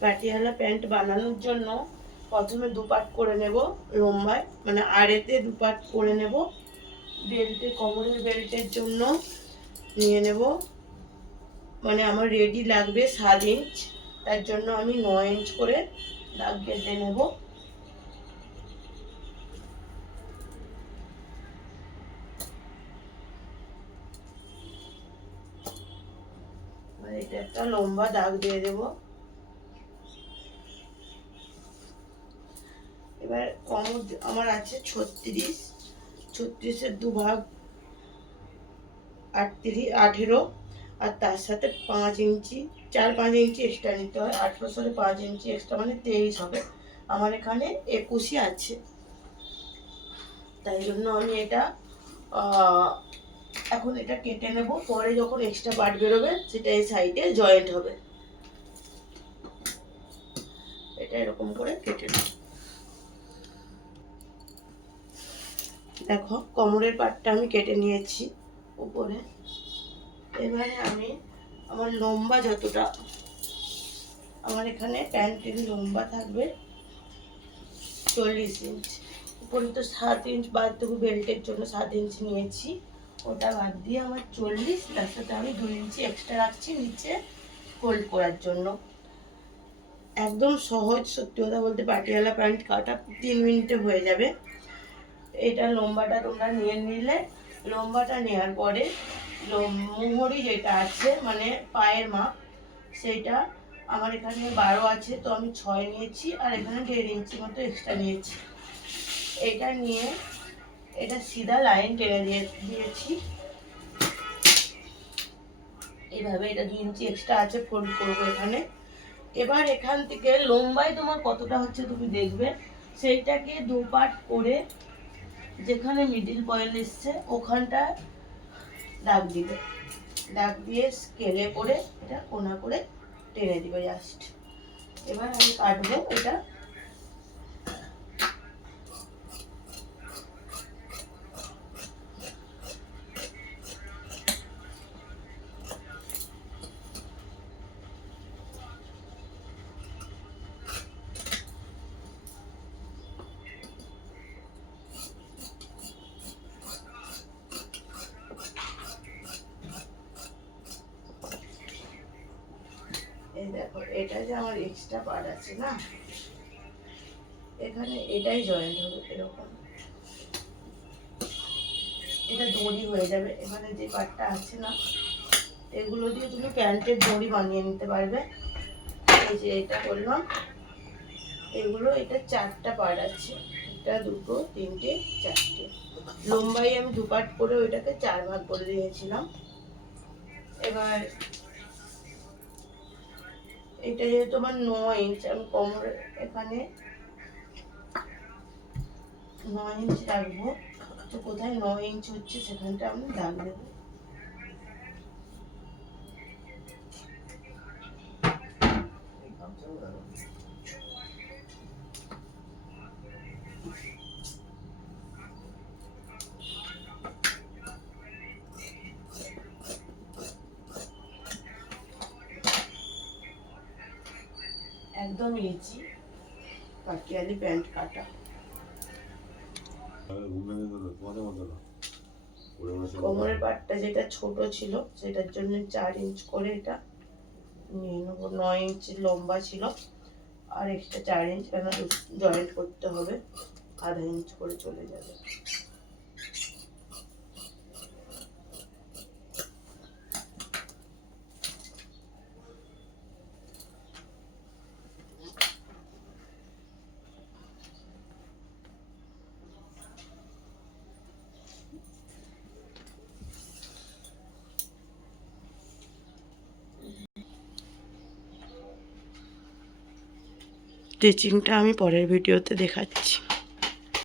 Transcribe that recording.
Patiala pant বানানোর জন্য প্রথমে দুপাট করে নেব লম্বায়, মানে আড়েতে দুপাট করে নেব। বেল্টে, কোমরের বেল্টের জন্য নিয়ে নেব, মানে আমার রেডি লাগবে 7 ইঞ্চ, তার জন্য আমি 9 ইঞ্চ করে দাগ কেটে নেব। এটা একটা লম্বা দাগ দিয়ে দেব। এবার কোমর আমার আছে 36 এর দুভাগ 18, আর তার সাথে 5 ইঞ্চি 4-5 ইঞ্চি এক্সট্রা নিতে হয়। 18 সাথে 5 ইঞ্চি এক্সট্রা মানে 23 হবে। আমার এখানে 21ই আছে, তাই জন্য আমি এটা এখন এটা কেটে নেব। পরে যখন এক্সট্রা পার্ট বেরোবে সেটা এই সাইডে জয়েন্ট হবে। এটা এরকম করে কেটে নেব। দেখো কোমরের পার্টটা আমি কেটে নিয়েছি উপরে। এবারে আমি আমার লম্বা যতটা, আমার এখানে প্যান্টের লম্বা থাকবে 40 ইঞ্চ। উপরে তো 7 ইঞ্চ বাদ দেবো, বেল্টের জন্য 7 ইঞ্চ নিয়েছি, ওটা বাদ দিয়ে আমার 40, তার সাথে আমি 2 ইঞ্চি এক্সট্রা রাখছি নিচে ফোল্ড করার জন্য। একদম সহজ, সত্যি কথা বলতে পাটিয়ালা প্যান্ট কাটা 3 মিনিটে হয়ে যাবে। এটা লম্বাটা তোমরা নিয়ে নিলে, লম্বাটা নেওয়ার পরে মোহরি যেটা আছে মানে পায়ের মাপ, সেইটা আমার এখানে 12 আছে, তো আমি 6 নিয়েছি, আর এখানে 1.5 ইঞ্চি মতো এক্সট্রা নিয়েছি। এটা নিয়ে এটা সিধা লাইন টেনে দিয়েছি এইভাবে। এটা 2 ইঞ্চি এক্সট্রা আছে, ফোল্ড করবো এখানে। এবার এখান থেকে লম্বায় তোমার কতটা হচ্ছে তুমি দেখবে, সেইটাকে দুপাট করে যেখানে মিডিল পয়েন্ট এসছে ওখানটা দাগ দিবে। দাগ দিয়ে স্কেলে করে এটা কোনা করে টেনে দিবে জাস্ট। এবার আমি কাটবো এটা। এই দেখো এটা যে আমার এক্সট্রা পার্ট আছে না, এখানে এটাই জয়েন্ট হবে এরকম, এটা দড়ি হয়ে যাবে। এখানে যে পার্টটা আছে না, এগুলো দিয়ে তুমি প্যান্টের দড়ি বানিয়ে নিতে পারবে। এই যে এটা করলাম, এগুলো এটা 4টা পার্ট আছে, 1, 2, 3, 4টে। লম্বাই আমি দুপাট করে ওইটাকে 4 ভাগ করে দিয়েছিলাম। এবার এটা যেহেতু আমার 9 ইঞ্চ, আমি কোমর এখানে 9 ইঞ্চ রাখবো, তো কোথায় 9 ইঞ্চ হচ্ছে সেখানটা আমি দাগ দেবো। একদম ইজি পাটিয়ালি প্যান্ট কাটা। কোমরের পাটটা যেটা ছোট ছিল সেটার জন্য 4 ইঞ্চ করে এটা নিয়ে নেবো। 9 ইঞ্চ লম্বা ছিল, আর এক্সট্রা 4 ইঞ্চ কেন জয়েন্ট করতে হবে, আধা ইঞ্চ করে চলে যাবে। স্টিচিংটা আমি পরের ভিডিওতে দেখাচ্ছি।